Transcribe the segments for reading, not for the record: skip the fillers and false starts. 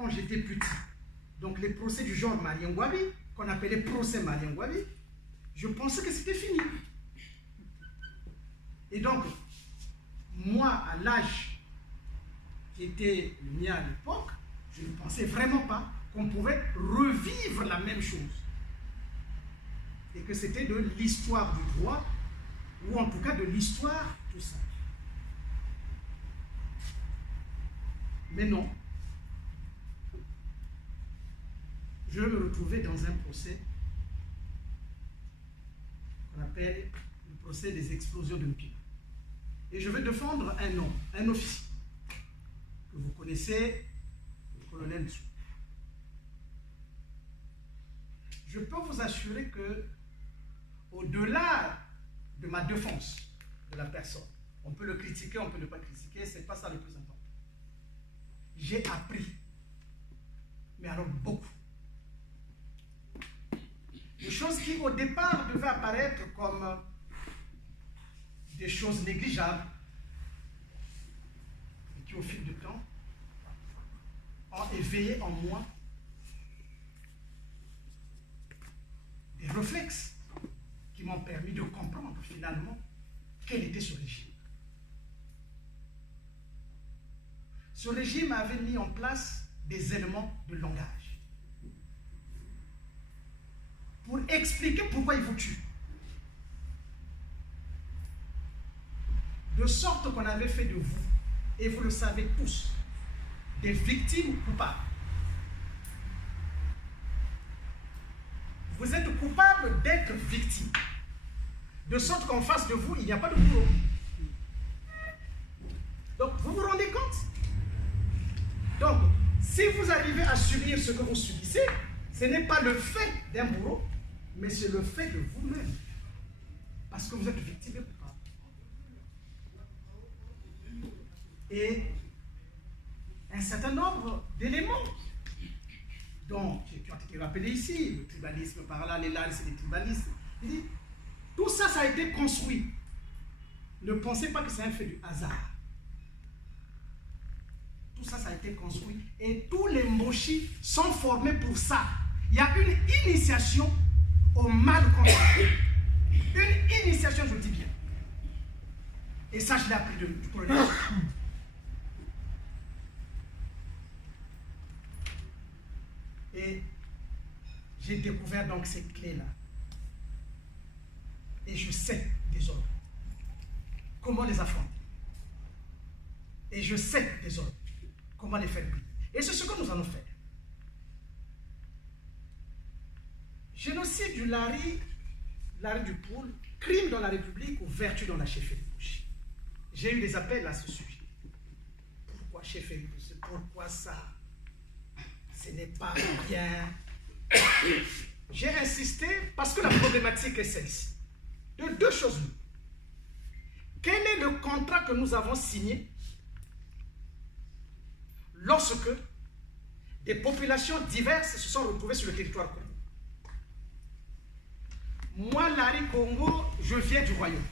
quand j'étais petit, donc les procès du genre Mariengwabi, qu'on appelait procès Mariengwabi, je pensais que c'était fini. Et donc, moi, à l'âge qui était le mien à l'époque, je ne pensais vraiment pas qu'on pouvait revivre la même chose. Et que c'était de l'histoire du droit, ou en tout cas de l'histoire, tout ça. Mais non. Je me retrouvais dans un procès qu'on appelle le procès des explosions de Mpima. Et je vais défendre un homme, un officier, que vous connaissez, le colonel Dessou. Je peux vous assurer que, au-delà de ma défense de la personne, on peut le critiquer, on peut ne pas critiquer, ce n'est pas ça le plus important. J'ai appris, mais alors beaucoup. Des choses qui, au départ, devaient apparaître comme des choses négligeables, et qui, au fil du temps, ont éveillé en moi des réflexes qui m'ont permis de comprendre, finalement, quel était ce régime. Ce régime avait mis en place des éléments de langage pour expliquer pourquoi il vous tue. De sorte qu'on avait fait de vous, et vous le savez tous, des victimes coupables. Vous êtes coupable d'être victime. De sorte qu'en face de vous, il n'y a pas de bourreau. Donc, vous vous rendez compte? Donc, si vous arrivez à subir ce que vous subissez, ce n'est pas le fait d'un bourreau, mais c'est le fait de vous-même. Parce que vous êtes victime et coupable. Et un certain nombre d'éléments qui ont été rappelés ici, le tribalisme par là, les lances et les tribalistes. Tout ça, ça a été construit. Ne pensez pas que c'est un fait du hasard. Tout ça, ça a été construit. Et tous les mochis sont formés pour ça. Il y a une initiation au mal contrôlé. Une initiation, je le dis bien. Et ça, je l'ai appris du colonel. Et j'ai découvert donc ces clés-là. Et je sais désormais comment les affronter. Et je sais désormais comment les faire briller. Et c'est ce que nous allons faire. Génocide du Lari du Poul, crime dans la République ou vertu dans la chefferie. J'ai eu des appels à ce sujet. Pourquoi chefferie? Pourquoi ça? Ce n'est pas bien. J'ai insisté parce que la problématique est celle-ci. De deux choses. Quel est le contrat que nous avons signé lorsque des populations diverses se sont retrouvées sur le territoire Congo? Moi, Lari Congo, je viens du royaume.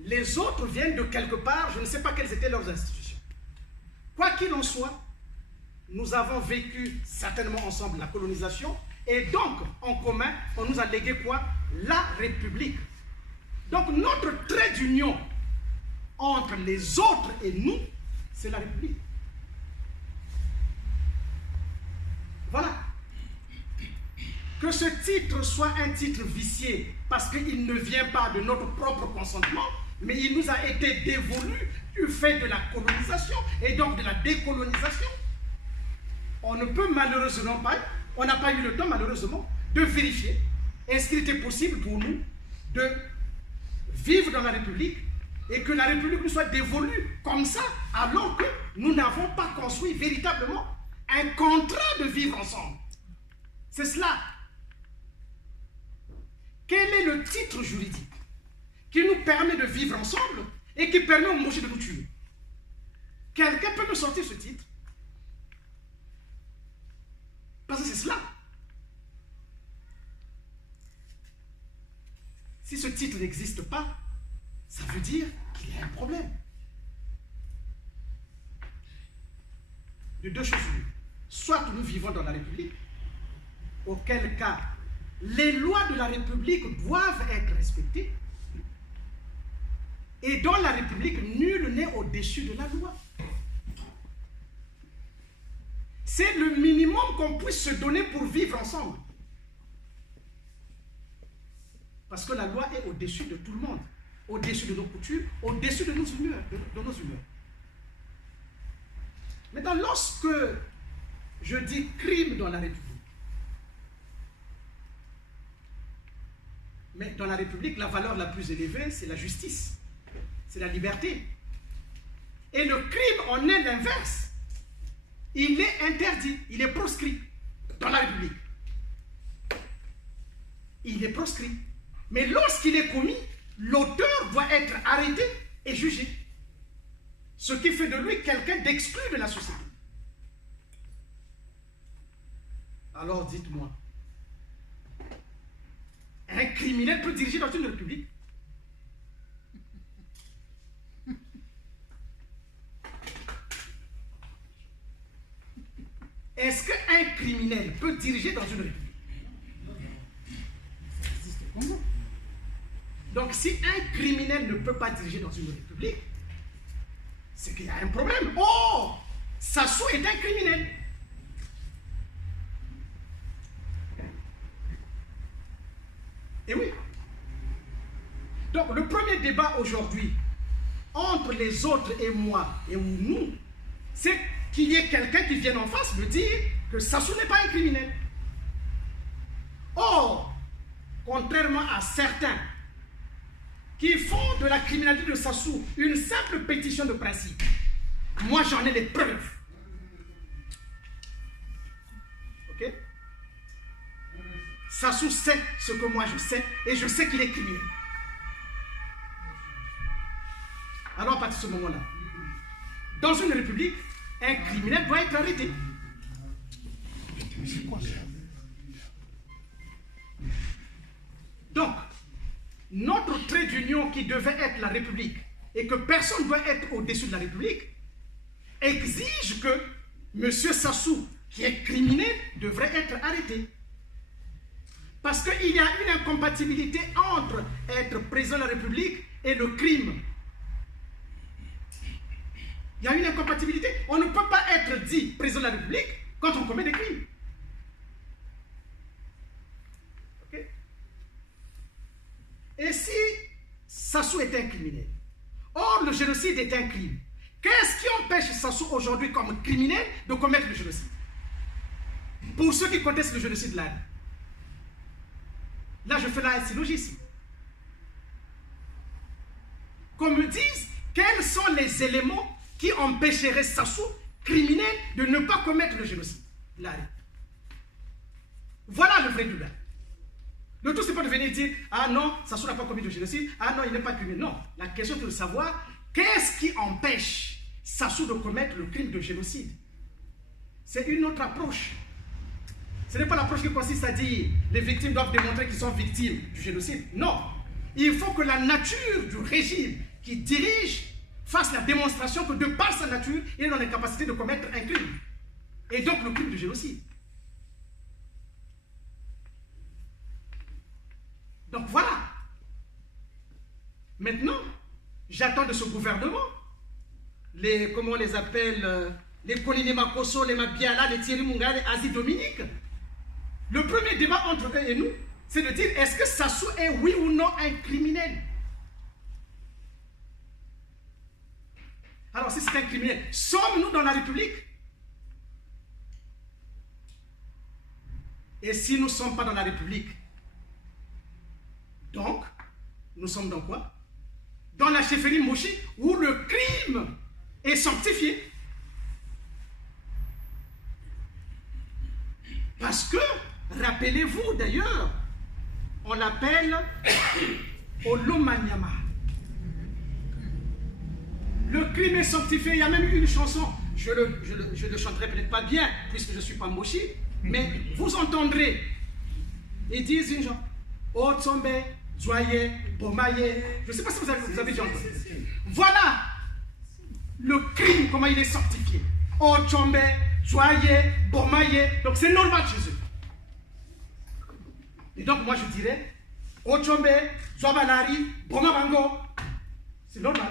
Les autres viennent de quelque part, je ne sais pas quelles étaient leurs institutions. Quoi qu'il en soit, nous avons vécu certainement ensemble la colonisation et donc, en commun, on nous a légué quoi? La République. Donc, notre trait d'union entre les autres et nous, c'est la République. Voilà. Que ce titre soit un titre vicié parce qu'il ne vient pas de notre propre consentement, mais il nous a été dévolu du fait de la colonisation et donc de la décolonisation. On ne peut malheureusement pas, on n'a pas eu le temps malheureusement de vérifier est-ce qu'il était possible pour nous de vivre dans la République et que la République nous soit dévolue comme ça alors que nous n'avons pas construit véritablement un contrat de vivre ensemble. C'est cela. Quel est le titre juridique qui nous permet de vivre ensemble et qui permet aux mochis de nous tuer? Quelqu'un peut nous sortir ce titre? Parce que c'est cela. Si ce titre n'existe pas, ça veut dire qu'il y a un problème. de deux choses l'une. Soit nous vivons dans la République, auquel cas les lois de la République doivent être respectées, et dans la République, nul n'est au-dessus de la loi. C'est le minimum qu'on puisse se donner pour vivre ensemble. Parce que la loi est au-dessus de tout le monde, au-dessus de nos coutumes, au-dessus de nos humeurs. Maintenant, lorsque je dis crime dans la République, mais dans la République, la valeur la plus élevée, c'est la justice, c'est la liberté. Et le crime en est l'inverse. Il est interdit, il est proscrit dans la République. Il est proscrit. Mais lorsqu'il est commis, l'auteur doit être arrêté et jugé. Ce qui fait de lui quelqu'un d'exclu de la société. Alors dites-moi, un criminel peut diriger dans une république? Est-ce qu'un criminel peut diriger dans une république? Donc si un criminel ne peut pas diriger dans une république, c'est qu'il y a un problème. Oh, Sassou est un criminel. Et oui. Donc le premier débat aujourd'hui entre les autres et moi et nous, c'est qu'il y ait quelqu'un qui vienne en face me dire que Sassou n'est pas un criminel. Or, contrairement à certains qui font de la criminalité de Sassou une simple pétition de principe, moi j'en ai les preuves. Ok? Sassou sait ce que moi je sais et je sais qu'il est criminel. Alors à partir de ce moment-là, dans une république, un criminel doit être arrêté. Donc, notre trait d'union qui devait être la République et que personne ne doit être au-dessus de la République exige que M. Sassou, qui est criminel, devrait être arrêté. Parce qu'il y a une incompatibilité entre être président de la République et le crime. Il y a une incompatibilité. On ne peut pas être dit président de la République quand on commet des crimes. Okay? Et si Sassou est un criminel, or le génocide est un crime, qu'est-ce qui empêche Sassou aujourd'hui comme criminel de commettre le génocide? Pour ceux qui contestent le génocide là, je fais là un syllogisme. Qu'on me dise quels sont les éléments qui empêcherait Sassou, criminel, de ne pas commettre le génocide. Là. Voilà le vrai débat. Le tout, c'est pas de venir dire « Ah non, Sassou n'a pas commis le génocide. Ah non, il n'est pas criminel. » Non. La question est de savoir qu'est-ce qui empêche Sassou de commettre le crime de génocide. C'est une autre approche. Ce n'est pas l'approche qui consiste à dire les victimes doivent démontrer qu'ils sont victimes du génocide. Non. Il faut que la nature du régime qui dirige fasse la démonstration que de par sa nature, il est dans l'incapacité de commettre un crime. Et donc le crime du génocide. Donc voilà. Maintenant, j'attends de ce gouvernement, comment on les appelle, les Konine Makosso, les Mabiala, les Thierry Munga, les Asie Dominique. Le premier débat entre eux et nous, c'est de dire est-ce que Sassou est oui ou non un criminel? Alors si c'est un criminel, sommes-nous dans la République? Et si nous ne sommes pas dans la République, donc, nous sommes dans quoi? Dans la chefferie Moshi, où le crime est sanctifié. Parce que, rappelez-vous d'ailleurs, on l'appelle Olomanyama. Le crime est sanctifié. Il y a même une chanson, je le chanterai peut-être pas bien, puisque je ne suis pas Moshi, mais vous entendrez. Ils disent une genre, Oh Tsombe, Joye, Bomaye. Je ne sais pas si vous avez déjà entendu. Voilà le crime, comment il est sanctifié. Oh Tsombe, Soyez, Bomaye. Donc c'est normal chez eux. Et donc moi je dirais, Ochombe, Zobanari, Bomabango, c'est normal.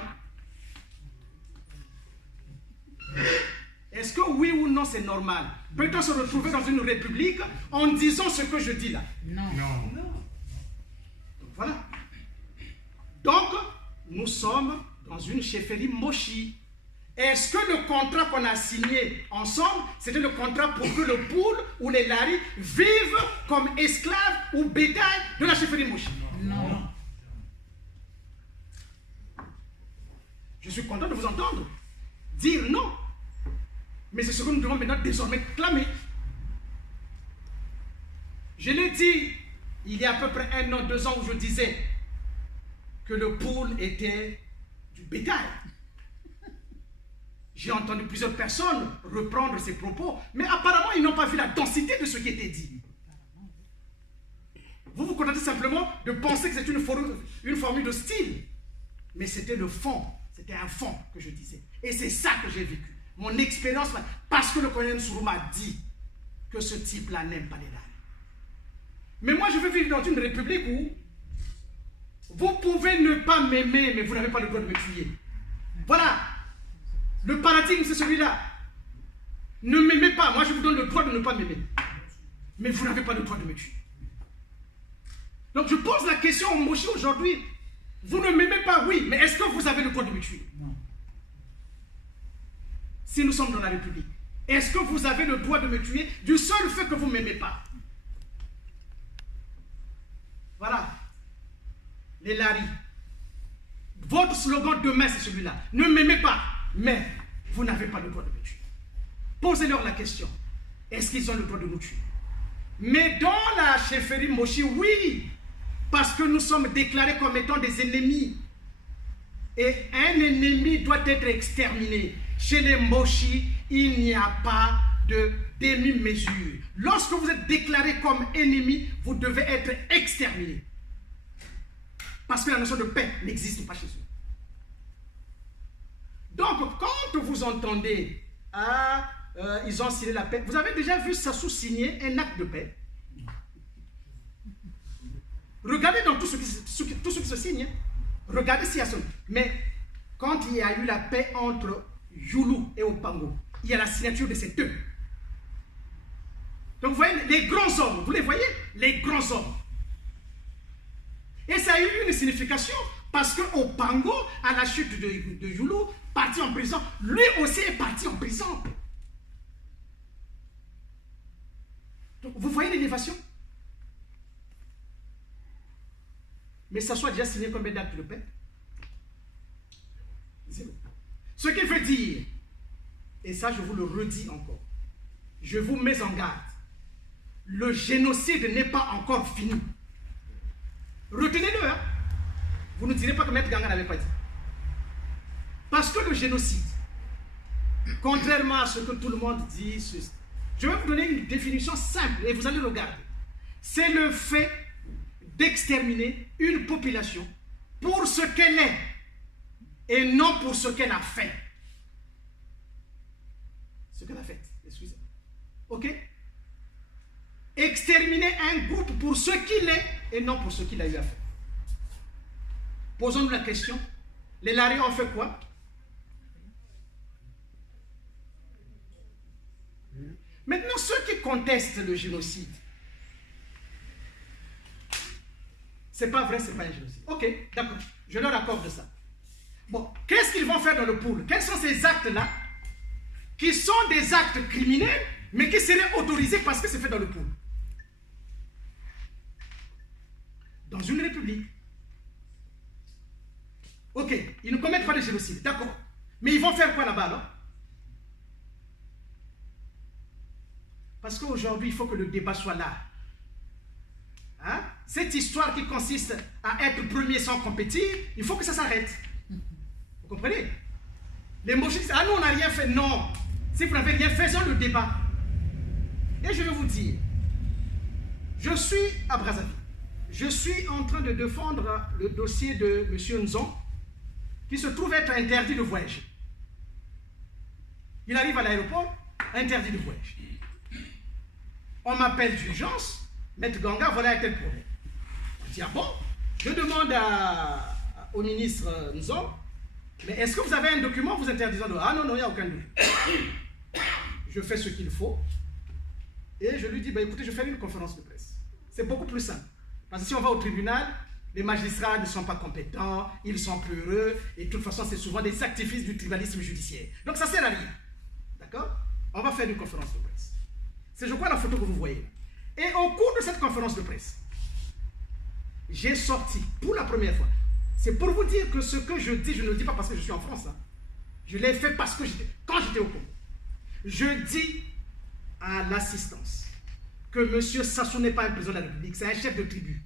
Est-ce que oui ou non c'est normal? Peut-on se retrouver dans une république en disant ce que je dis là? Non. Donc, voilà. Donc, nous sommes dans une chefferie Moshi. Est-ce que le contrat qu'on a signé ensemble, c'était le contrat pour que le poule ou les laris vivent comme esclaves ou bétail de la chefferie Moshi? Non. Je suis content de vous entendre dire non. Mais c'est ce que nous devons maintenant désormais clamer. Je l'ai dit il y a à peu près 1 an, 2 ans où je disais que le poule était du bétail. J'ai entendu plusieurs personnes reprendre ces propos, mais apparemment ils n'ont pas vu la densité de ce qui était dit. Vous vous contentez simplement de penser que c'est une formule de style, mais c'était le fond, c'était un fond que je disais. Et c'est ça que j'ai vécu. Mon expérience, parce que le colonel Nsuru m'a dit que ce type-là n'aime pas les laris. Mais moi, je veux vivre dans une république où vous pouvez ne pas m'aimer, mais vous n'avez pas le droit de me tuer. Voilà. Le paradigme, c'est celui-là. Ne m'aimez pas. Moi, je vous donne le droit de ne pas m'aimer. Mais vous n'avez pas le droit de me tuer. Donc, je pose la question au Moshi aujourd'hui. Vous ne m'aimez pas, oui, mais est-ce que vous avez le droit de me tuer? Non. Si nous sommes dans la République, est-ce que vous avez le droit de me tuer du seul fait que vous ne m'aimez pas? Voilà. Les laris. Votre slogan demain, c'est celui-là. Ne m'aimez pas, mais vous n'avez pas le droit de me tuer. Posez-leur la question. Est-ce qu'ils ont le droit de nous tuer? Mais dans la chefferie Moshi, oui. Parce que nous sommes déclarés comme étant des ennemis. Et un ennemi doit être exterminé. Chez les Moshi, il n'y a pas de demi-mesure. Lorsque vous êtes déclaré comme ennemi, vous devez être exterminé. Parce que la notion de paix n'existe pas chez eux. Donc, quand vous entendez, ils ont signé la paix, vous avez déjà vu Sassou signer un acte de paix? Regardez dans tout ce qui se signe. Regardez s'il y a ça. Mais quand il y a eu la paix entre Youlou et Opango, il y a la signature de ces deux. Donc vous voyez, les grands hommes, vous les voyez? Les grands hommes. Et ça a eu une signification parce que Opango, à la chute de Youlou, parti en prison, lui aussi est parti en prison. Donc vous voyez l'élévation? Mais ça soit déjà signé comme un acte de paix? Zéro. Ce qui veut dire, et ça je vous le redis encore, je vous mets en garde, le génocide n'est pas encore fini. Retenez-le, hein? Vous ne direz pas que Maître Ganga n'avait pas dit. Parce que le génocide, contrairement à ce que tout le monde dit, je vais vous donner une définition simple et vous allez regarder. C'est le fait d'exterminer une population pour ce qu'elle est et non pour ce qu'elle a fait. Ce qu'elle a fait, excusez. Ok? Exterminer un groupe pour ce qu'il est et non pour ce qu'il a eu à faire. Posons-nous la question. Les laris ont fait quoi? Maintenant, ceux qui contestent le génocide, c'est pas vrai, c'est pas un génocide. Ok, d'accord, je leur accorde ça. Bon, qu'est-ce qu'ils vont faire dans le pool? Quels sont ces actes-là qui sont des actes criminels, mais qui seraient autorisés parce que c'est fait dans le pool? Dans une république. Ok, ils ne commettent pas de génocide, d'accord. Mais ils vont faire quoi là-bas, alors? Parce qu'aujourd'hui, il faut que le débat soit là. Hein? Cette histoire qui consiste à être premier sans compétir, il faut que ça s'arrête. Vous comprenez? Les Moshi disent, ah nous on n'a rien fait. Non. Si vous n'avez rien fait, faisons le débat. Et je vais vous dire, je suis à Brazzaville. Je suis en train de défendre le dossier de M. Nzon, qui se trouve être interdit de voyager. Il arrive à l'aéroport, interdit de voyage. On m'appelle d'urgence, Maître Ganga, voilà un tel problème. Je dis, ah bon? Je demande au ministre Nzom, mais est-ce que vous avez un document vous interdisant de... Ah non, non, il n'y a aucun document. Je fais ce qu'il faut. Et je lui dis, bah, écoutez, je fais une conférence de presse. C'est beaucoup plus simple. Parce que si on va au tribunal, les magistrats ne sont pas compétents, ils sont peureux, et de toute façon, c'est souvent des activistes du tribalisme judiciaire. Donc ça ne sert à rien. D'accord? On va faire une conférence de presse. C'est, je crois, la photo que vous voyez. Et au cours de cette conférence de presse, j'ai sorti pour la première fois. C'est pour vous dire que ce que je dis, je ne le dis pas parce que je suis en France. Hein. Je l'ai fait parce que quand j'étais au Congo. Je dis à l'assistance que M. Sassou n'est pas un président de la République, c'est un chef de tribu.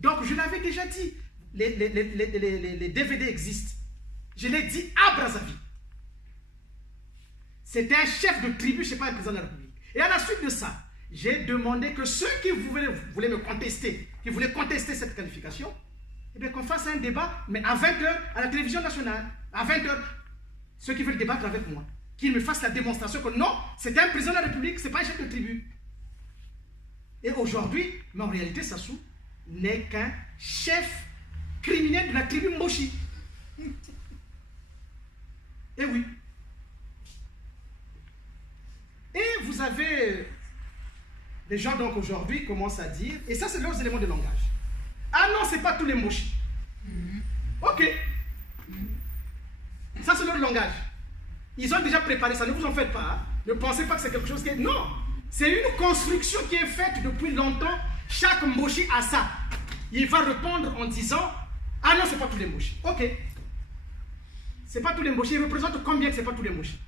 Donc je l'avais déjà dit, les DVD existent. Je l'ai dit à Brazzaville. C'était un chef de tribu, je ne sais pas, un président de la République. Et à la suite de ça, j'ai demandé que ceux qui voulaient me contester, qui voulaient contester cette qualification, eh bien qu'on fasse un débat, mais à 20h à la télévision nationale. À 20h, ceux qui veulent débattre avec moi, qu'ils me fassent la démonstration que non, c'est un président de la République, ce n'est pas un chef de tribu. Et aujourd'hui, mais en réalité, Sassou n'est qu'un chef criminel de la tribu Moshi. Et oui. Et vous avez des gens donc aujourd'hui commencent à dire, et ça c'est leurs éléments de langage. Ah non, c'est pas tous les Moshi. Ok. Ça c'est leur langage. Ils ont déjà préparé ça, ne vous en faites pas. Hein. Ne pensez pas que c'est quelque chose qui est... Non, c'est une construction qui est faite depuis longtemps. Chaque Moshi a ça. Il va répondre en disant, ah non, c'est pas tous les Moshi. Ok. C'est pas tous les Moshi. Ils représentent combien que c'est pas tous les Moshi?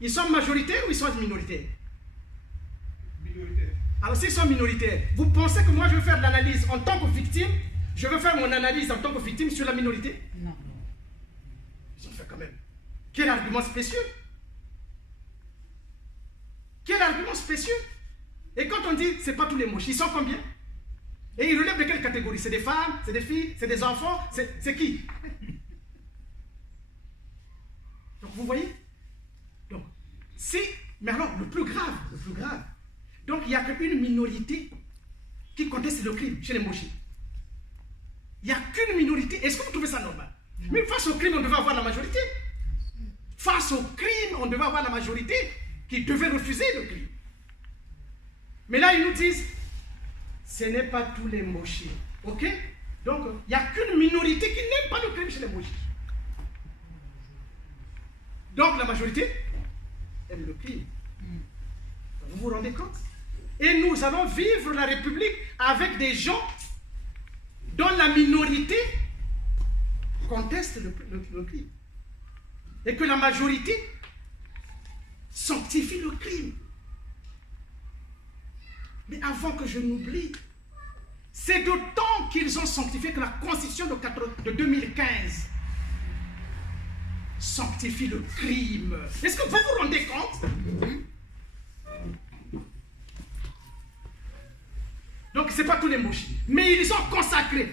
Ils sont majoritaires ou ils sont minoritaires? Minoritaires. Alors s'ils sont minoritaires, vous pensez que moi je vais faire de l'analyse en tant que victime? Je vais faire mon analyse en tant que victime sur la minorité? Non. Ils ont fait quand même. Quel argument spécieux? Quel argument spécieux? Et quand on dit c'est pas tous les moches, ils sont combien? Et ils relèvent de quelle catégorie? C'est des femmes, c'est des filles, c'est des enfants, c'est qui? Donc vous voyez? Donc, si, mais alors le plus grave, donc il n'y a qu'une minorité qui conteste le crime chez les mochis. Il n'y a qu'une minorité. Est-ce que vous trouvez ça normal? Mais face au crime, on devait avoir la majorité. Face au crime, on devait avoir la majorité qui devait refuser le crime. Mais là, ils nous disent, ce n'est pas tous les mochis. Ok? Donc, il n'y a qu'une minorité qui n'aime pas le crime chez les mochis. Donc, la majorité aime le crime. Vous vous rendez compte? Et nous allons vivre la République avec des gens dont la minorité conteste le crime. Et que la majorité sanctifie le crime. Mais avant que je n'oublie, c'est d'autant qu'ils ont sanctifié que la Constitution de 2015 sanctifie le crime. Est-ce que vous vous rendez compte? Donc ce n'est pas tous les mochis, mais ils ont consacré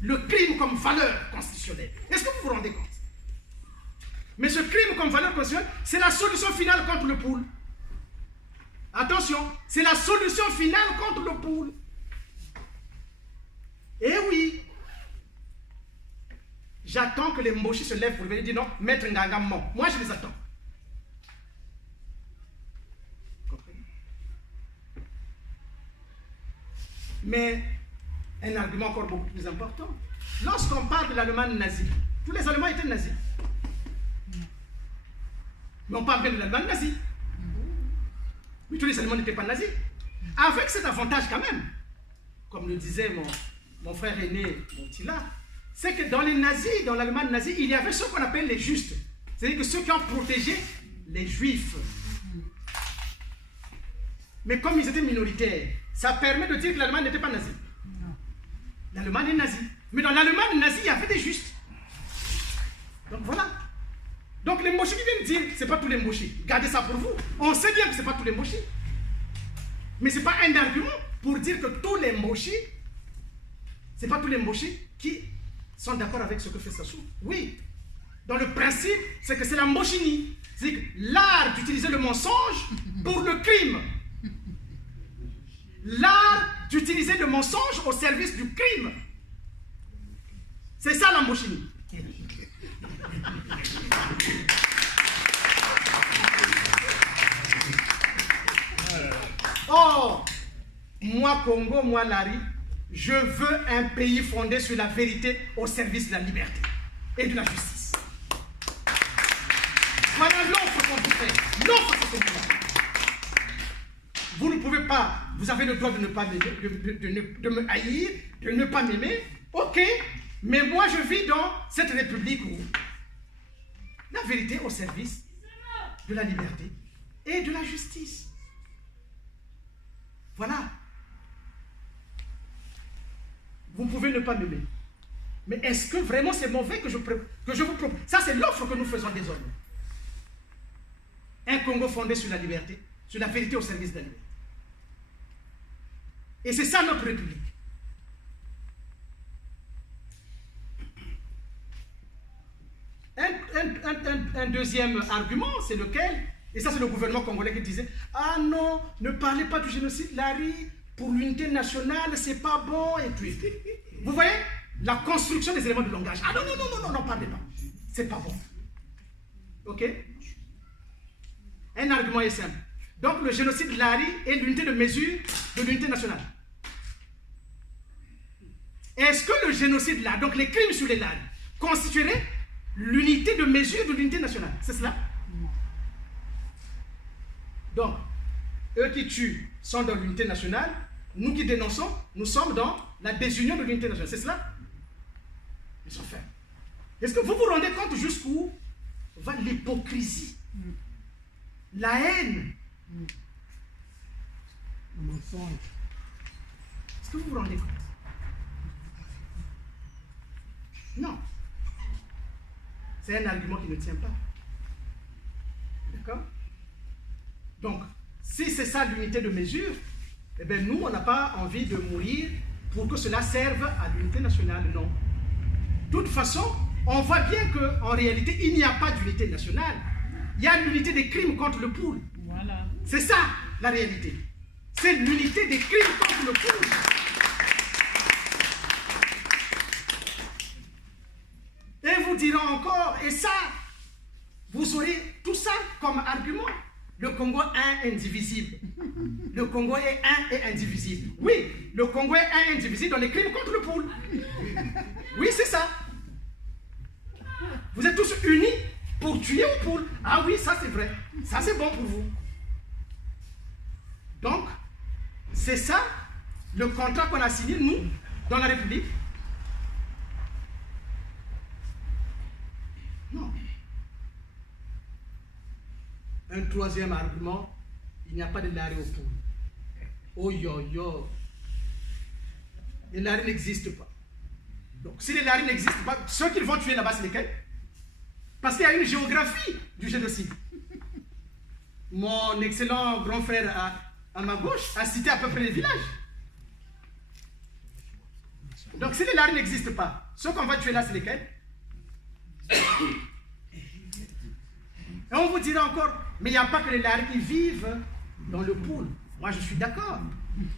le crime comme valeur constitutionnelle. Est-ce que vous vous rendez compte? Mais ce crime comme valeur constitutionnelle, c'est la solution finale contre le poule. Attention, c'est la solution finale contre le poule. Eh oui, j'attends que les mochis se lèvent pour venir dire non, Maître Nganga ment. Moi je les attends. Mais un argument encore beaucoup plus important. Lorsqu'on parle de l'Allemagne nazie, tous les Allemands étaient nazis. Mais on parle bien de l'Allemagne nazie. Mais tous les Allemands n'étaient pas nazis. Avec cet avantage quand même, comme le disait mon frère aîné, Montila, c'est que dans les nazis, dans l'Allemagne nazie, il y avait ce qu'on appelle les justes. C'est-à-dire que ceux qui ont protégé les juifs. Mais comme ils étaient minoritaires, ça permet de dire que l'Allemagne n'était pas nazie. L'Allemagne est nazie. Mais dans l'Allemagne nazie, il y avait des justes. Donc voilà. Donc les mochis qui viennent dire, ce n'est pas tous les mochis. Gardez ça pour vous. On sait bien que ce n'est pas tous les mochis. Mais ce n'est pas un argument pour dire que tous les mochis, ce n'est pas tous les mochis qui sont d'accord avec ce que fait Sassou. Oui. dans le principe, c'est que c'est la moshini. C'est l'art d'utiliser le mensonge pour le crime. L'art d'utiliser le mensonge au service du crime. C'est ça la moshini. Or, moi Congo, moi Larry, je veux un pays fondé sur la vérité au service de la liberté et de la justice. Voilà l'offre qu'on vous fait. L'offre que c'est ça. Vous ne pouvez pas, vous avez le droit de ne pas m'aimer, de me haïr, de ne pas m'aimer. Ok, mais moi je vis dans cette république où la vérité au service de la liberté et de la justice. Voilà. Vous pouvez ne pas m'aimer. Mais est-ce que vraiment c'est mauvais que je vous propose? Ça, c'est l'offre que nous faisons désormais. Un Congo fondé sur la liberté, sur la vérité au service de la liberté. Et c'est ça notre République. Un deuxième argument, c'est lequel? Et ça, c'est le gouvernement congolais qui disait: ah non, ne parlez pas du génocide, Larry, pour l'unité nationale, c'est pas bon. Et puis, vous voyez, la construction des éléments de langage. Ah non, non, non, non, non, non, parlez pas. C'est pas bon. Ok? Un argument est simple. Donc, le génocide Larry est l'unité de mesure de l'unité nationale. Est-ce que le génocide là, donc les crimes sur les Larry, constituerait l'unité de mesure de l'unité nationale? C'est cela? Donc, eux qui tuent sont dans l'unité nationale, nous qui dénonçons, nous sommes dans la désunion de l'unité nationale. C'est cela? Ils sont fermes. Est-ce que vous vous rendez compte jusqu'où va l'hypocrisie, la haine, le mensonge? Est-ce que vous vous rendez compte? Non. C'est un argument qui ne tient pas. D'accord? Donc, si c'est ça l'unité de mesure, eh bien nous, on n'a pas envie de mourir pour que cela serve à l'unité nationale, non. De toute façon, on voit bien qu'en réalité, il n'y a pas d'unité nationale. Il y a l'unité des crimes contre le pool. Voilà. C'est ça, la réalité. C'est l'unité des crimes contre le pool. Et vous direz encore, et ça, vous aurez tout ça comme argument. Le Congo est indivisible. Le Congo est un et indivisible. Oui, le Congo est un et indivisible dans les crimes contre le pool. Oui, c'est ça. Vous êtes tous unis pour tuer au pool. Ah oui, ça c'est vrai. Ça c'est bon pour vous. Donc, c'est ça le contrat qu'on a signé, nous, dans la République. Non. Un troisième argument, il n'y a pas de Larry au pool. Oh yo yo. Les Larry n'existent pas. Donc si les Larry n'existent pas, ceux qui vont tuer là-bas, c'est lesquels? Parce qu'il y a une géographie du génocide. Mon excellent grand frère à ma gauche a cité à peu près les villages. Donc si les Larry n'existent pas, ceux qu'on va tuer là, c'est lesquels? Et on vous dira encore, mais il n'y a pas que les Larry qui vivent dans le pool. Moi, je suis d'accord.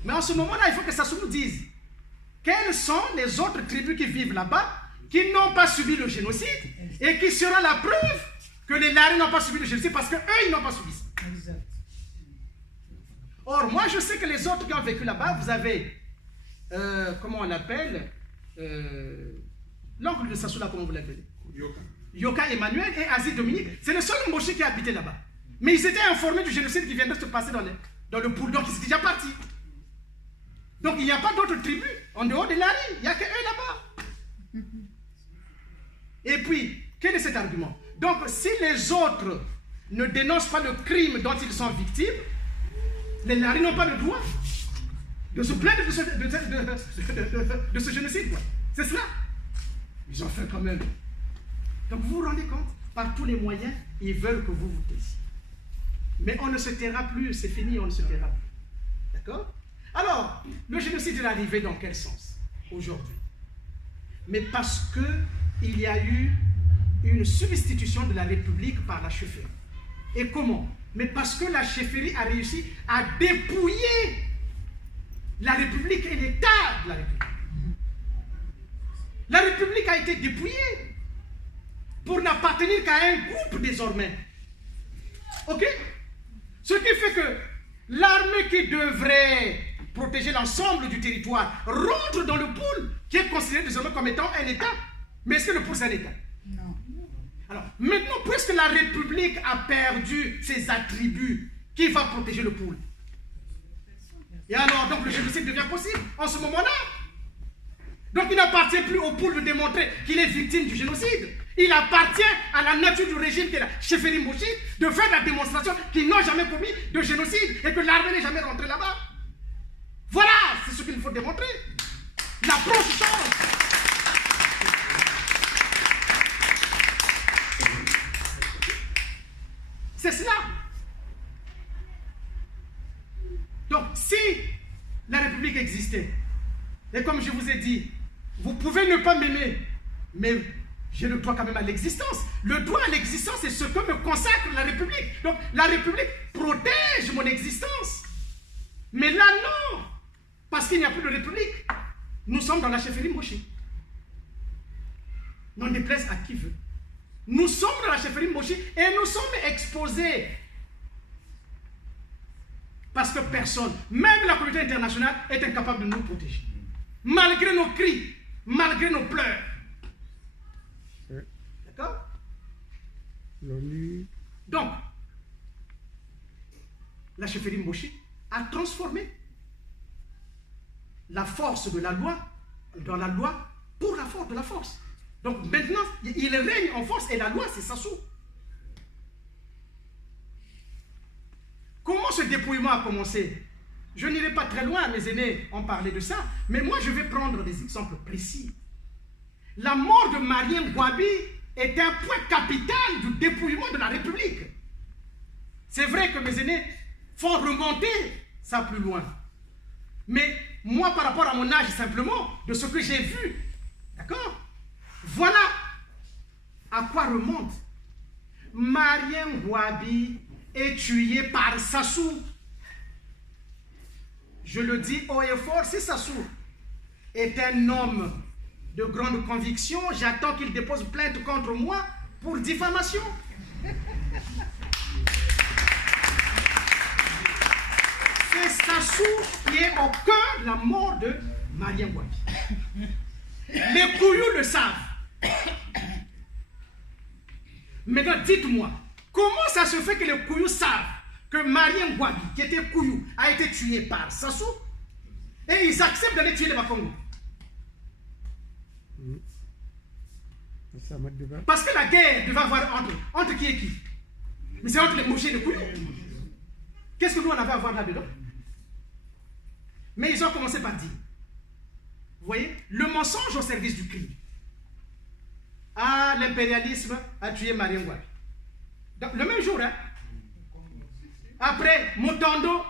Mais en ce moment-là, il faut que Sassou nous dise quelles sont les autres tribus qui vivent là-bas, qui n'ont pas subi le génocide, et qui sera la preuve que les Larry n'ont pas subi le génocide, parce qu'eux, ils n'ont pas subi ça. Exact. Or, moi, je sais que les autres qui ont vécu là-bas, vous avez, comment on l'appelle, l'oncle de Sassou, là, comment vous l'appelez? Yoka Emmanuel et Aziz Dominique, c'est le seul Mboché qui a habité là-bas. Mais ils étaient informés du génocide qui viendrait se passer dans le pool, donc ils étaient déjà partis. Donc il n'y a pas d'autres tribus en dehors de Larry, il n'y a que eux là-bas. Et puis, quel est cet argument? Donc si les autres ne dénoncent pas le crime dont ils sont victimes, les Larry n'ont pas le droit de se plaindre de ce génocide. C'est cela. Ils ont fait quand même. Donc vous vous rendez compte, par tous les moyens, ils veulent que vous vous taissiez. Mais on ne se taira plus, c'est fini, on ne se taira plus. D'accord? Alors, le génocide est arrivé dans quel sens aujourd'hui? Mais parce qu'il y a eu une substitution de la République par la chefferie. Et comment? Mais parce que la chefferie a réussi à dépouiller la République et l'État de la République. La République a été dépouillée pour n'appartenir qu'à un groupe désormais. Ok? Ce qui fait que l'armée qui devrait protéger l'ensemble du territoire rentre dans le pool qui est considéré désormais comme étant un État. Mais est-ce que le pool c'est un État? Non. Alors, maintenant, puisque la République a perdu ses attributs, qui va protéger le pool? Et alors, donc, le génocide devient possible en ce moment-là. Donc, il n'appartient plus au pool de démontrer qu'il est victime du génocide. Il appartient à la nature du régime qui est la chefferie Moshi de faire la démonstration qu'ils n'ont jamais commis de génocide et que l'armée n'est jamais rentrée là-bas. Voilà, c'est ce qu'il faut démontrer. L'approche change. C'est cela. Donc, si la République existait, et comme je vous ai dit, vous pouvez ne pas m'aimer, mais j'ai le droit quand même à l'existence. Le droit à l'existence, c'est ce que me consacre la République. Donc, la République protège mon existence. Mais là, non. Parce qu'il n'y a plus de République. Nous sommes dans la chefferie Moshi. N'en déplaise à qui veut. Nous sommes dans la chefferie Moshi et nous sommes exposés. Parce que personne, même la communauté internationale, est incapable de nous protéger. Malgré nos cris, malgré nos pleurs. D'accord? Donc, la chefferie Moshi a transformé la force de la loi dans la loi pour la force de la force. Donc maintenant, il règne en force et la loi, c'est Sassou. Comment ce dépouillement a commencé? Je n'irai pas très loin, mes aînés ont parlé de ça, mais moi je vais prendre des exemples précis. La mort de Marien Ngouabi est un point capital du dépouillement de la République. C'est vrai que mes aînés font remonter ça plus loin. Mais moi, par rapport à mon âge, simplement, de ce que j'ai vu, d'accord? Voilà à quoi remonte. Marien Ngouabi est tué par Sassou. Je le dis haut et fort, si Sassou est un homme de grande conviction, j'attends qu'il dépose plainte contre moi pour diffamation. C'est Sassou qui est au cœur de la mort de Marien Ngouabi. Les couillous le savent. Maintenant, dites-moi, comment ça se fait que les couillous savent que Marien Ngouabi, qui était couillou, a été tué par Sassou et ils acceptent d'aller tuer les Bakongo? Parce que la guerre devait avoir entre qui et qui? Mais c'est entre les mouchés et les couillous. Qu'est-ce que nous on avait à voir là-dedans? Mais ils ont commencé par dire, vous voyez, le mensonge au service du crime. Ah, l'impérialisme a tué Marien Ngouabi. Le même jour, hein? Après, Motondo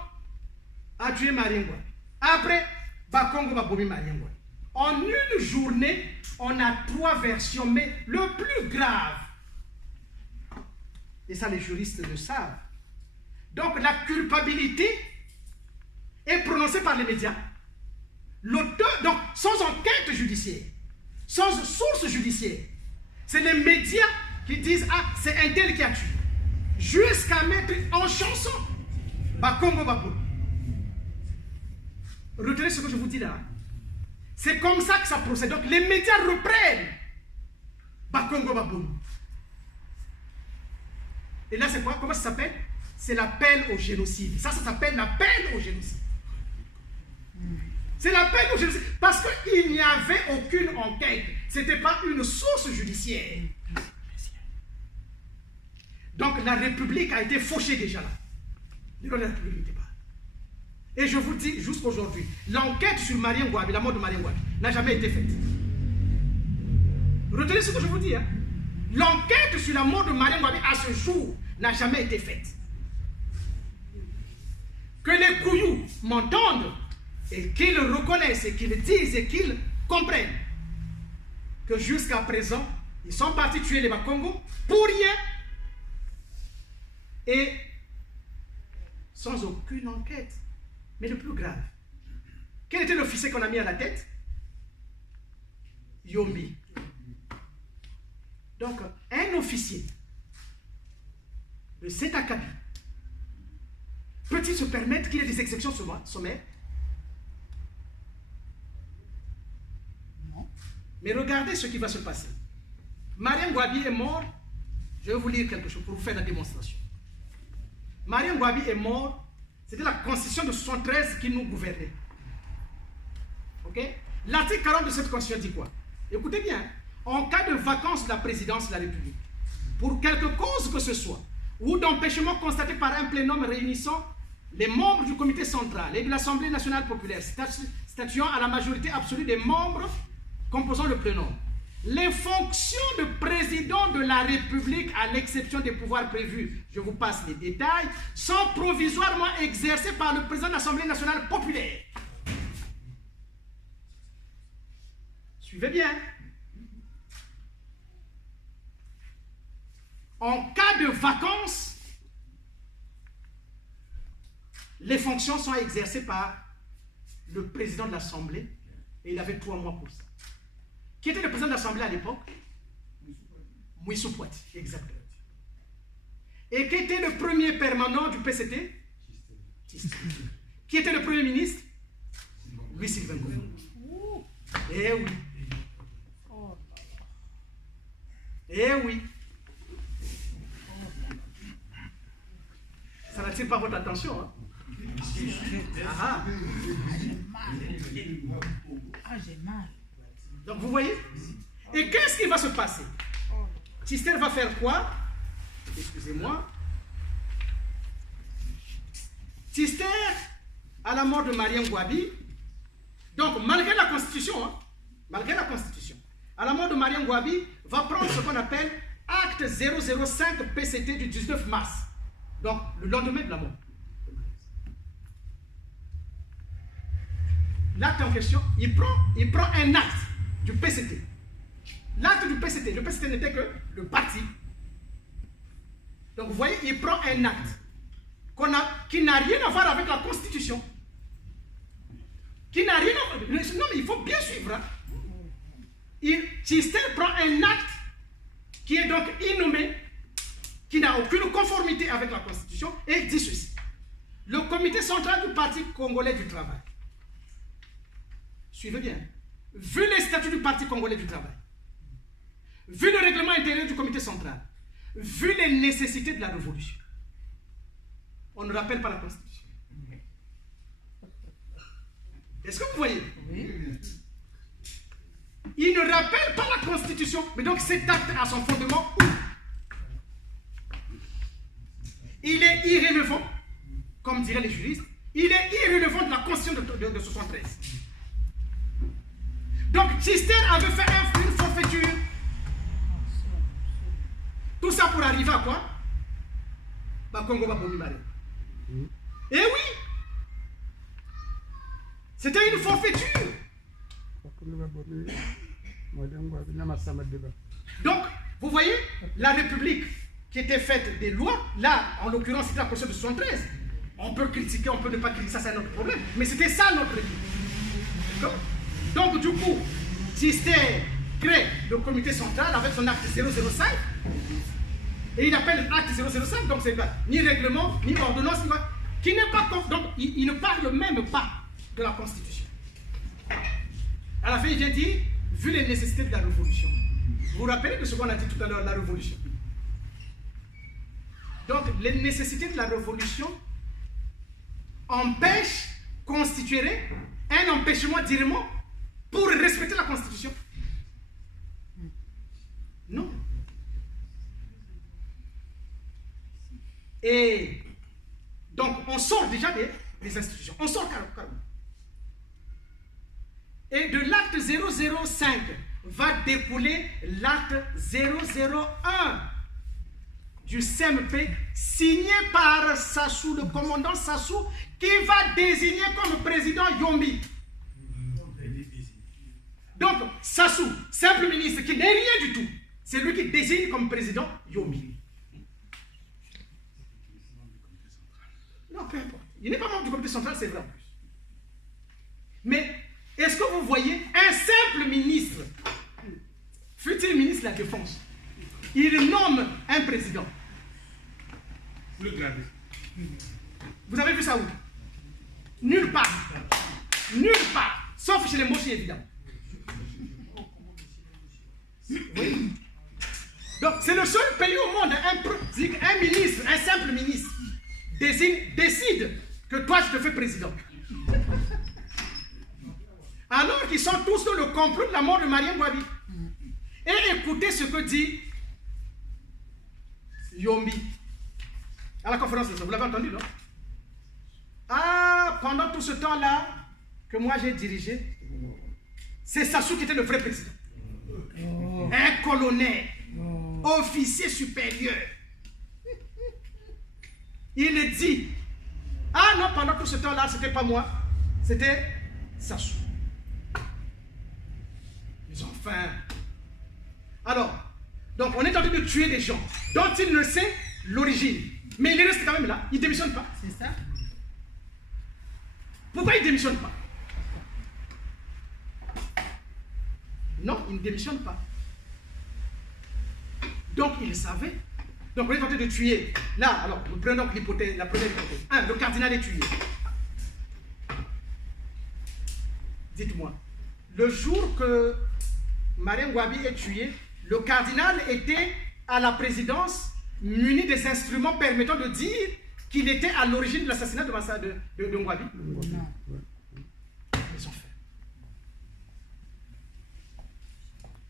a tué Marien Ngouabi. Après, Bakongo va bomber Marien Ngouabi. En une journée, on a 3 versions, mais le plus grave, et ça les juristes le savent, donc la culpabilité est prononcée par les médias. L'auteur, donc sans enquête judiciaire, sans source judiciaire, c'est les médias qui disent, ah, c'est un tel qui a tué. Jusqu'à mettre en chanson Bakongo Babou. Retenez ce que je vous dis là. C'est comme ça que ça procède. Donc les médias reprennent Bakongo Babou. Et là c'est quoi? Comment ça s'appelle? C'est l'appel au génocide. Ça s'appelle l'appel au génocide. C'est l'appel au génocide. Parce qu'il n'y avait aucune enquête. Ce n'était pas une source judiciaire. Donc la République a été fauchée déjà là. La République n'était pas. Et je vous dis jusqu'aujourd'hui, l'enquête sur Marien Ngouabi, la mort de Marien Ngouabi, n'a jamais été faite. Retenez ce que je vous dis. Hein? L'enquête sur la mort de Marien Ngouabi à ce jour n'a jamais été faite. Que les couillous m'entendent et qu'ils reconnaissent et qu'ils disent et qu'ils comprennent que jusqu'à présent, Ils sont partis tuer les Bakongo pour rien et sans aucune enquête. Mais le plus grave, quel était l'officier qu'on a mis à la tête? Yombi. Donc, un officier de cet acabit peut-il se permettre qu'il y ait des exceptions sommaires? Non. Mais regardez ce qui va se passer. Marien Gouabi est mort. Je vais vous lire quelque chose pour vous faire la démonstration. Marien Gouabi est mort. C'était la constitution de 73 qui nous gouvernait. Ok? L'article 40 de cette constitution dit quoi? Écoutez bien. En cas de vacance de la présidence de la République, pour quelque cause que ce soit, ou d'empêchement constaté par un plénum réunissant les membres du comité central et de l'Assemblée nationale populaire, statuant à la majorité absolue des membres composant le plénum, les fonctions de président de la République, à l'exception des pouvoirs prévus, je vous passe les détails, sont provisoirement exercées par le président de l'Assemblée nationale populaire. Suivez bien. En cas de vacances, les fonctions sont exercées par le président de l'Assemblée et il avait 3 mois pour ça. Qui était le président de l'Assemblée à l'époque? Mouissou Poiti, exactement. Et qui était le premier permanent du PCT? Qui était le premier ministre? Louis Sylvain Goumou. Eh oui. Eh oui. Ça n'attire pas votre attention, hein? Ah, j'ai mal. Donc vous voyez? Et qu'est-ce qui va se passer? Tister va faire quoi? Excusez-moi. Tister, à la mort de Marien Gouabi, donc malgré la Constitution, malgré la Constitution, à la mort de Marien Gouabi, va prendre ce qu'on appelle acte 005 PCT du 19 mars. Donc, le lendemain de la mort. L'acte en question, il prend un acte du PCT. L'acte du PCT, le PCT n'était que le parti. Donc, vous voyez, il prend un acte qui n'a rien à voir avec la Constitution. Qui n'a rien à voir. Non, mais il faut bien suivre. Hein. Tister prend un acte qui est donc innommé, qui n'a aucune conformité avec la Constitution, et il dit ceci. Le comité central du Parti congolais du travail, suivez bien, vu les statuts du Parti congolais du travail, vu le règlement intérieur du comité central, vu les nécessités de la révolution, on ne rappelle pas la Constitution. Est-ce que vous voyez? Oui. Il ne rappelle pas la Constitution, mais donc cet acte a son fondement où? Il est irrélevant, comme diraient les juristes, il est irrélevant de la Constitution de 73. Donc, Tister avait fait une forfaiture. Tout ça pour arriver à quoi? Bakongo Babomimare. Eh oui! C'était une forfaiture. Donc, vous voyez, la République qui était faite des lois, là, en l'occurrence, c'était la Constitution de 73. On peut critiquer, on peut ne pas critiquer, ça c'est un autre problème. Mais c'était ça notre République. D'accord? Donc, du coup, Tister crée le comité central avec son acte 005. Et il appelle acte 005, donc c'est ni règlement, ni ordonnance, qui n'est pas. Donc, il ne parle même pas de la Constitution. À la fin, il vient dire, vu les nécessités de la révolution. Vous vous rappelez de ce qu'on a dit tout à l'heure, la révolution? Donc, les nécessités de la révolution constitueraient un empêchement directement pour respecter la Constitution? Non. Et donc, on sort déjà des institutions. On sort carrément. Et de l'acte 005 va découler l'acte 001 du CMP signé par Sassou, le commandant Sassou, qui va désigner comme président Yombi. Donc, Sassou, simple ministre qui n'est rien du tout, C'est lui qui désigne comme président Yombi. Non, peu importe. Il n'est pas membre du comité central, c'est vrai en plus. Mais est-ce que vous voyez un simple ministre, fut-il ministre de la Défense, il nomme un président. Vous avez vu ça où? Nulle part. Nulle part. Sauf chez les Moshi, évidemment. Oui. Donc, c'est le seul pays au monde, un ministre, un simple ministre, décide que toi, je te fais président. Alors qu'ils sont tous dans le complot de la mort de Marien Ngouabi. Et écoutez ce que dit Yombi à la conférence de ça. Vous l'avez entendu, non? Ah, pendant tout ce temps-là que moi j'ai dirigé, c'est Sassou qui était le vrai président. Un colonel, officier supérieur. Il dit, ah non, pendant tout ce temps-là, c'était pas moi, c'était Sassou. Ils ont faim. Alors, donc on est en train de tuer des gens dont il ne sait l'origine. Mais il reste quand même là, il ne démissionne pas. C'est ça. Pourquoi il ne démissionne pas? Non, il ne démissionne pas. Donc il savait. Donc on est en train de tuer. Là, alors, nous prenons donc l'hypothèse, la première hypothèse. 1, le cardinal est tué. Dites-moi, le jour que Marien Ngouabi est tué, le cardinal était à la présidence muni des instruments permettant de dire qu'il était à l'origine de l'assassinat de Ngouabi. Ils ont fait.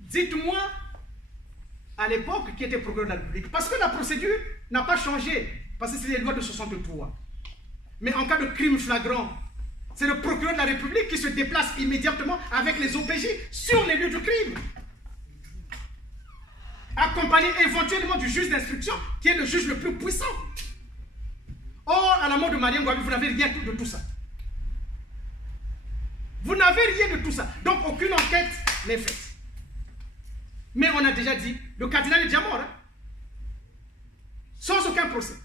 Dites-moi, à l'époque, qui était procureur de la République, parce que la procédure n'a pas changé, parce que c'est les lois de 63. Mais en cas de crime flagrant, c'est le procureur de la République qui se déplace immédiatement avec les OPJ sur les lieux du crime, accompagné éventuellement du juge d'instruction, qui est le juge le plus puissant. Or, à la mort de Marien Ngouabi, vous n'avez rien de tout ça. Vous n'avez rien de tout ça. Donc, aucune enquête n'est faite. Mais on a déjà dit, le cardinal est déjà mort. Hein? Sans aucun procès.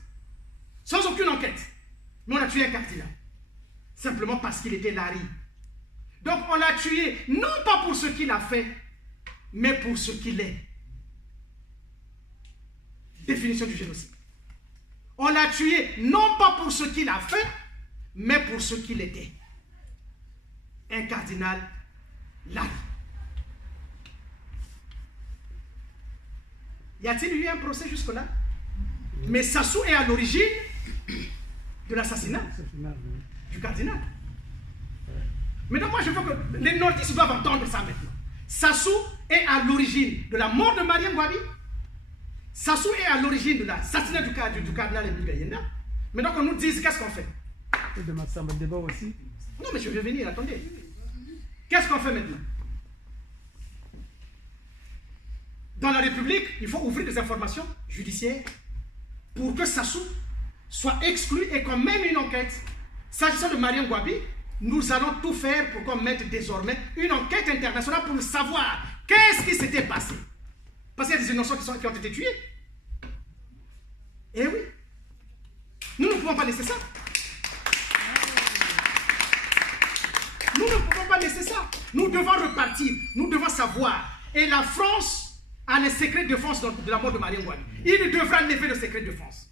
Sans aucune enquête. Mais on a tué un cardinal. Simplement parce qu'il était Larry. Donc, on l'a tué, non pas pour ce qu'il a fait, mais pour ce qu'il est. Définition du génocide. On l'a tué non pas pour ce qu'il a fait, mais pour ce qu'il était. Un cardinal Larry. Y a-t-il eu un procès jusque-là? Mais Sassou est à l'origine de l'assassinat du cardinal. Maintenant, moi, je veux que les nordistes doivent entendre ça maintenant. Sassou est à l'origine de la mort de Marien Ngouabi. Sassou est à l'origine de l'assassinat du cardinal Emile Gayenda. Maintenant qu'on nous dise qu'est-ce qu'on fait. Et de Massamba Déba aussi. Non, mais je vais venir, attendez. Qu'est-ce qu'on fait maintenant? Dans la République, il faut ouvrir des informations judiciaires pour que Sassou soit exclu et qu'on mène une enquête. S'agissant de Marien Ngouabi, nous allons tout faire pour qu'on mette désormais une enquête internationale pour savoir qu'est-ce qui s'était passé. Parce qu'il y a des innocents qui ont été tués. Eh oui. Nous ne pouvons pas laisser ça. Nous ne pouvons pas laisser ça. Nous devons repartir. Nous devons savoir. Et la France a les secrets de défense de la mort de Marien Ngouabi. Il devra lever le secret de défense.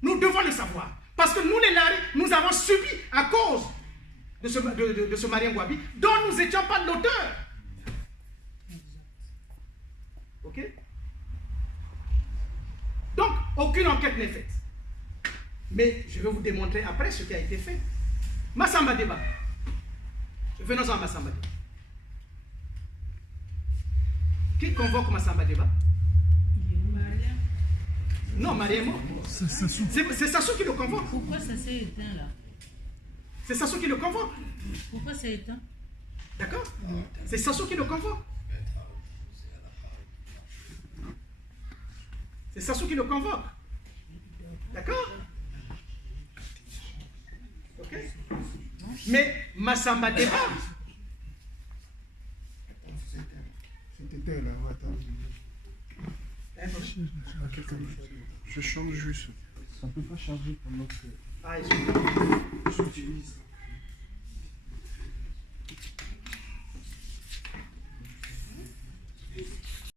Nous devons le savoir. Parce que nous, les Larry, nous avons subi à cause de ce Marien Ngouabi dont nous n'étions pas l'auteur. Ok? Donc, aucune enquête n'est faite. Mais je vais vous démontrer après ce qui a été fait. Massamba Déba. Venons-en à Massamba Déba. Qui convoque Massamba Déba? Non, Marien est mort. C'est Sassou qui le convoque. Pourquoi ça s'est éteint là? C'est Sassou qui le convoque. Pourquoi ça s'est éteint? D'accord? C'est Sassou qui le convoque. C'est Sassou qui le convoque. D'accord? Ok? Mais Massamba Déba. Je change juste. Ça peut pas charger pendant que Ah, excusez-moi. j'utilise.